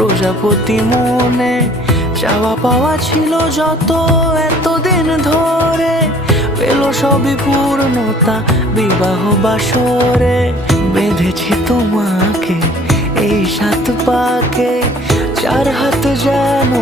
প্রজাপতি মনে চাওয়া পাওয়া ছিল যত এতদিন ধরে, পেল সবই পূর্ণতা বিবাহ বাসরে। বেঁধেছি তোমাকে এই 7 পাকে, 4 হাত যেন